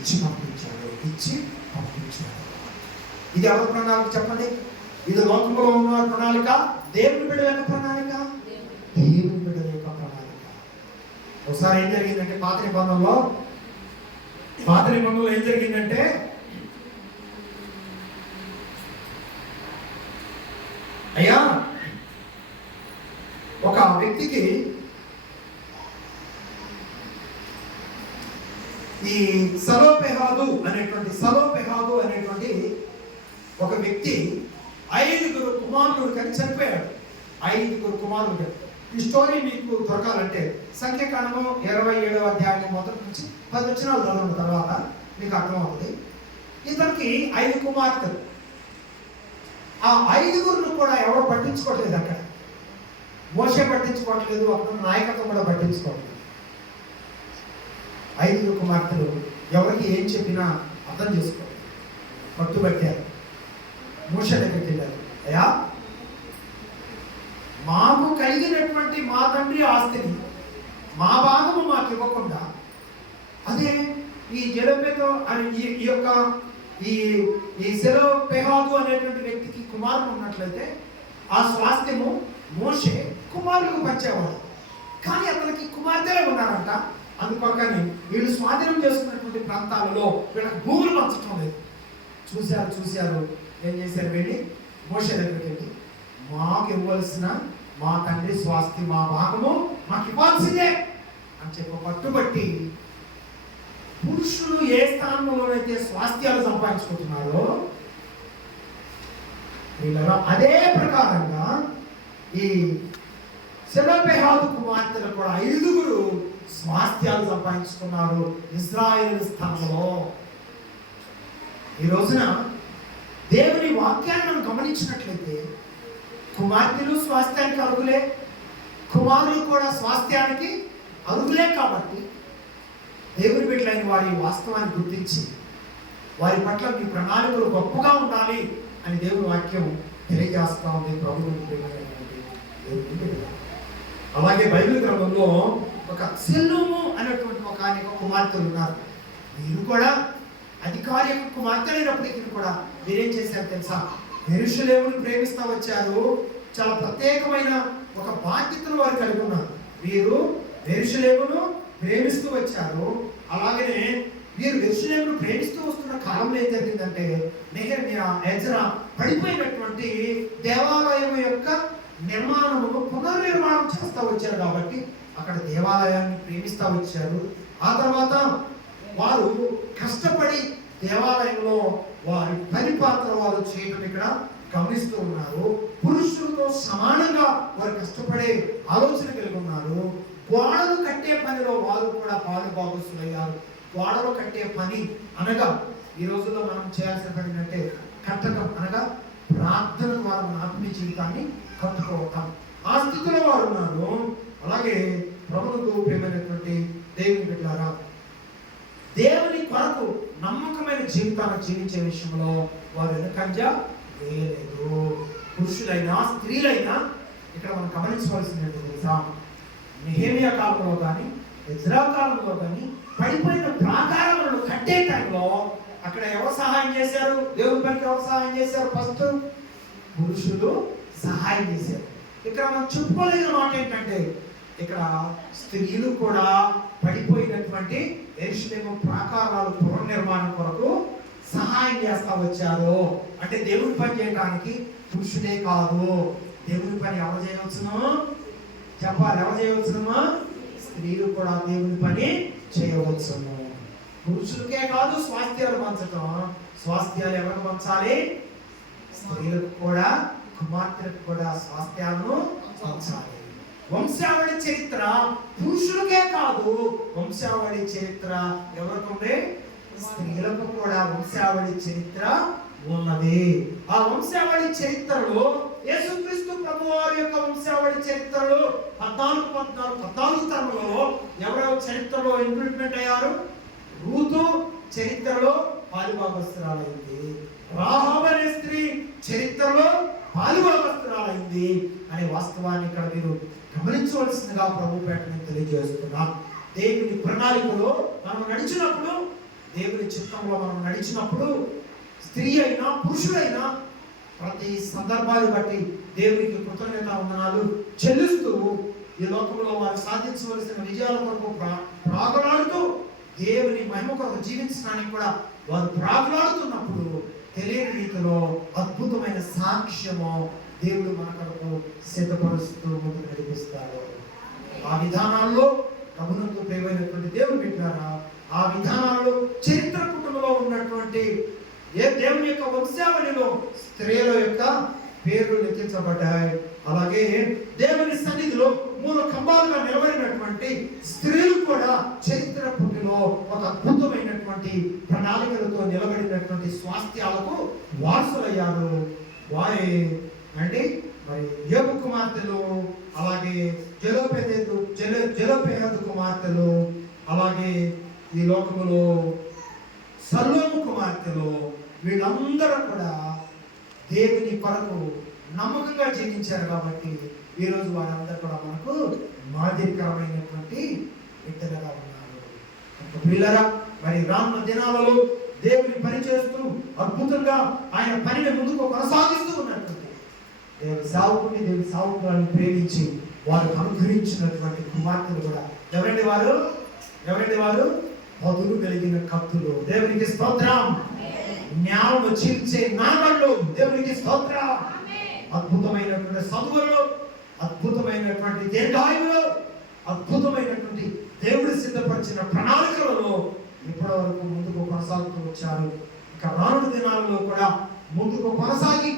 ఇచ్చి పంపించాడు. ఇది ఎవరి ప్రణాళిక చెప్పండి? ఇది లోకంలో ఉన్న ప్రణాళిక, దేవుని బిడ్డల యొక్క ప్రణాళిక, దేవుని బిడ్డల యొక్క ప్రణాళిక. ఒకసారి ఏం జరిగిందంటే పాత నిబంధనలో ఏం జరిగిందంటే, అయ్యా ఒక వ్యక్తికి ఈ సలోపెహాదు అనేటువంటి ఒక వ్యక్తి 5 కుమారులు కానీ చనిపోయాడు. 5 కుమారులు. ఈ స్టోరీ మీకు దొరకాలంటే సంఖ్యాకాండము 27వ అధ్యాయం మొదటి నుంచి 10 వచనాలు చదవడం తర్వాత మీకు అర్థమవుతుంది. ఇతనికి 5 కుమార్తెలు. ఆ 5గురిని కూడా ఎవరో పట్టించుకోవట్లేదు. అక్కడ మోషే పట్టించుకోవట్లేదు, అక్కడ నాయకత్వం కూడా పట్టించుకోవట్లేదు. 5 కుమార్తెలు ఎవరికి ఏం చెప్పినా అర్థం చేసుకోవాలి, పట్టుబట్టారు. మోషే దగ్గరికి వెళ్ళారు. అయ్యా, మాకు కలిగినటువంటి మా తండ్రి ఆస్తిని మా భాగము మాకు ఇవ్వకుండా, అదే ఈ జెరబెతో ఈ సెలోపెహాదు అనేటువంటి వ్యక్తికి కుమారుడు ఉన్నట్లయితే ఆ స్వాస్థ్యము మోషే కుమారులకు పంచేవాడు. కానీ అతనికి కుమార్తెలే ఉన్నారంట. అందుకోకని వీళ్ళు స్వాధీనం చేసుకున్నటువంటి ప్రాంతాలలో వీళ్ళకి భూములు పంచడం లేదు. చూశారు ఏం చేశారు? వెళ్ళి మోషే దగ్గరికి వెళ్ళి, మాకు ఇవ్వాల్సిన మా తండ్రి స్వాస్థ్యం, మా భాగము మాకు ఇవ్వాల్సిందే అని చెప్పి పట్టుబట్టి, పురుషులు ఏ స్థానంలోనైతే స్వాస్థ్యాలు సంపాదించుకుంటున్నారో వీళ్ళలో అదే ప్రకారంగా ఈ సెలోపెహాదు కుమార్తెలు కూడా 5 స్వాస్థ్యాలు సంపాదించుకున్నారు ఇశ్రాయేలు స్థానంలో. ఈ రోజున దేవుని వాక్యాన్ని మనం గమనించినట్లయితే కుమార్తెలు స్వాస్థ్యానికి అర్హులే, కుమారులు కూడా స్వాస్థ్యానికి అర్హులే. కాబట్టి దేవుని బిడ్డలైన వారి వాస్తవాన్ని గుర్తించి వారి పట్ల మీ ప్రణాళికలు గొప్పగా ఉండాలి అని దేవుని వాక్యం తెలియజేస్తా ఉంది. ప్రభుత్వం అలాగే బైబిల్ గ్రంథంలో ఒక సెల్లూము అనేటువంటి ఒక కుమార్తెలు ఉన్నారు. మీరు కూడా అధికారి యొక్క కుమార్తెలైనప్పటికీ కూడా మీరేం చేశారు తెలుసా? యెరూషలేమును ప్రేమిస్తూ వచ్చారు. చాలా ప్రత్యేకమైన ఒక బాధ్యతను వారు కలిగి ఉన్నారు. వీరు యెరూషలేమును ప్రేమిస్తూ వచ్చారు. అలాగనే వీరు యెరూషలేమును ప్రేమిస్తూ వస్తున్న కాలంలో ఏం జరిగిందంటే, నెహెమ్యా, ఎజ్రా పడిపోయినటువంటి దేవాలయం యొక్క నిర్మాణమును పునర్నిర్మాణం చేస్తూ వచ్చారు. కాబట్టి అక్కడ దేవాలయాన్ని ప్రేమిస్తూ వచ్చారు. ఆ తర్వాత వారు కష్టపడి దేవాలయంలో వారి పని పాత్ర వారు చేయడం ఇక్కడ గమనిస్తూ ఉన్నారు. పురుషులతో సమానంగా వారు కష్టపడే ఆలోచన కలిగి ఉన్నారు. గోడలు కట్టే పనిలో వారు కూడా పాలుభాగస్తులయ్యారు. గోడలు కట్టే పని అనగా ఈ రోజుల్లో మనం చేయాల్సిన పని అంటే కట్టడం అనగా ప్రార్థన ద్వారా మన ఆత్మీయ జీవితాన్ని కట్టుకోవటం. ఆ స్థితిలో వారు ఉన్నారు. అలాగే ప్రభువుకు ప్రియమైనటువంటి దేవుని బిడ్డలారా, దేవుని కొరకు నమ్మకమైన జీవితాన్ని జీవించే విషయంలో వారు వెనుకంజ వేయలేదు. పురుషులైనా స్త్రీలైనా ఇక్కడ మనం గమనించవలసింది ఏంటో తెలుసా? నెహెమ్యా కాలంలో కానీ ఎజ్రా కాలంలో కానీ పడిపోయిన ప్రాకారములను కట్టే టైంలో అక్కడ ఎవరు సహాయం చేశారు? దేవుని పనికి ఎవరు సహాయం చేశారు? ఫస్ట్ పురుషులు సహాయం చేశారు. ఇక్కడ మనం చెప్పుకోలేని మాట ఏంటంటే, ఇక్కడ స్త్రీలు కూడా పడిపోయినటువంటి యెరూషలేము ప్రాకారాలు పునర్నిర్మాణం కొరకు సహాయం చేస్తా వచ్చారు. అంటే దేవుని పని చేయడానికి పురుషులే కాదు, దేవుని పని ఎవరు చేయవచ్చును? చెప్పాలి, ఎవరు చేయవచ్చునమ్మా? స్త్రీలు కూడా దేవుని పని చేయవచ్చును. పురుషులకే కాదు స్వాస్థ్యాలు పంచటం. స్వాస్థ్యాలు ఎవరికి పంచాలి? స్త్రీలకు కూడా, కుమార్తెలకు కూడా స్వాస్థ్యాలను పంచాలి. వంశావళి చరిత్ర పురుషులకే కాదు, వంశావళి చరిత్ర ఎవరికి ఉంది? స్త్రీలకు కూడా వంశావళి చరిత్ర ఉన్నది. ఆ వంశావళి చరిత్రలో యేసుక్రీస్తు ప్రభువారి యొక్క వంశావళి చరిత్రలో 14 తరములలో ఎవరెవరు చరిత్రలో ఇంప్లిమెంట్ అయ్యారు? రూతు చరిత్రలో పాలుభాగస్తురాలైంది. రాహాబు అనే స్త్రీ చరిత్రలో పాలుభాగస్తురాలైంది అనే వాస్తవాన్ని ఇక్కడ మీరు గమనించవలసిందిగా ప్రభు పేట నేను తెలియజేస్తున్నా. దేవుని ప్రణాళికలో మనం నడిచినప్పుడు దేవుని చిత్తంలో మనం నడిచినప్పుడు స్త్రీ అయినా పురుషుడైనా ప్రతి సందర్భాలు బట్టి దేవునికి కృతజ్ఞత వందనాలు చెల్లిస్తూ ఈ లోకంలో వారు సాధించవలసిన విజయాల కొరకు ప్రాగలాడుతూ దేవుని మహిమ కొరకు జీవించడానికి కూడా వారు ప్రాగలాడుతున్నప్పుడు తెలియని రీతిలో అద్భుతమైన సాక్ష్యము దేవుడు మన కొరకు సిద్ధపరుస్తూ ముందుకు నడిపిస్తాడు. ఆ విధానాల్లో ప్రభునందు ప్రియమైనటువంటి దేవుడు పెట్టారా, ఆ విధానాల్లో చరిత్ర కుటుంబంలో ఉన్నటువంటి దేవుని యొక్క వంశావళిలో స్త్రీల యొక్క పేర్లు లెక్కించబడ్డాయి. అలాగే దేవుని సన్నిధిలో మూల కంబాలుగా నిలబడినటువంటి స్త్రీలు కూడా చరిత్ర పుట్టిలో ఒక అద్భుతమైనటువంటి ప్రణాళికలతో నిలబడినటువంటి స్వాస్థ్యాలకు వారసులయ్యారు. వారి అంటే మరి యోబు కుమార్తెలు, అలాగే జలోపేదు కుమార్తెలు, అలాగే ఈ లోకములో సల్లోము కుమార్తెలు, వీళ్ళందరూ కూడా దేవుని కొరకు నమ్మకంగా జీవించారు. కాబట్టి ఈరోజు వారందరూ కూడా మనకు మాదిరికరమైనటువంటి బిడ్డలుగా ఉన్నారు. పిల్లరా, మరి రానున్న దినాలలో దేవుని పని చేస్తూ అద్భుతంగా ఆయన పనిని ముందుకు కొనసాగిస్తూ ఉన్నటువంటి దేవుని సావుకుని ప్రేమించి వారు అనుగ్రహించినటువంటి కుమార్తెలు కూడా ఎవరండి వారు పదులు కలిగిన కత్తులు. దేవునికి స్తోత్రం. జ్ఞానము చీల్చే నాగళ్ళు. దేవునికి స్తోత్రం. అద్భుతమైనటువంటి చదువులు, అద్భుతమైనటువంటి దీర్ఘాయువులు, అద్భుతమైనటువంటి దేవుడు సిద్ధపరిచిన ప్రణాళికలలో ఇప్పటి వరకు ముందుకు కొనసాగుతూ వచ్చారు. ఇక రానున్న దినాలలో కూడా ముందుకు కొనసాగి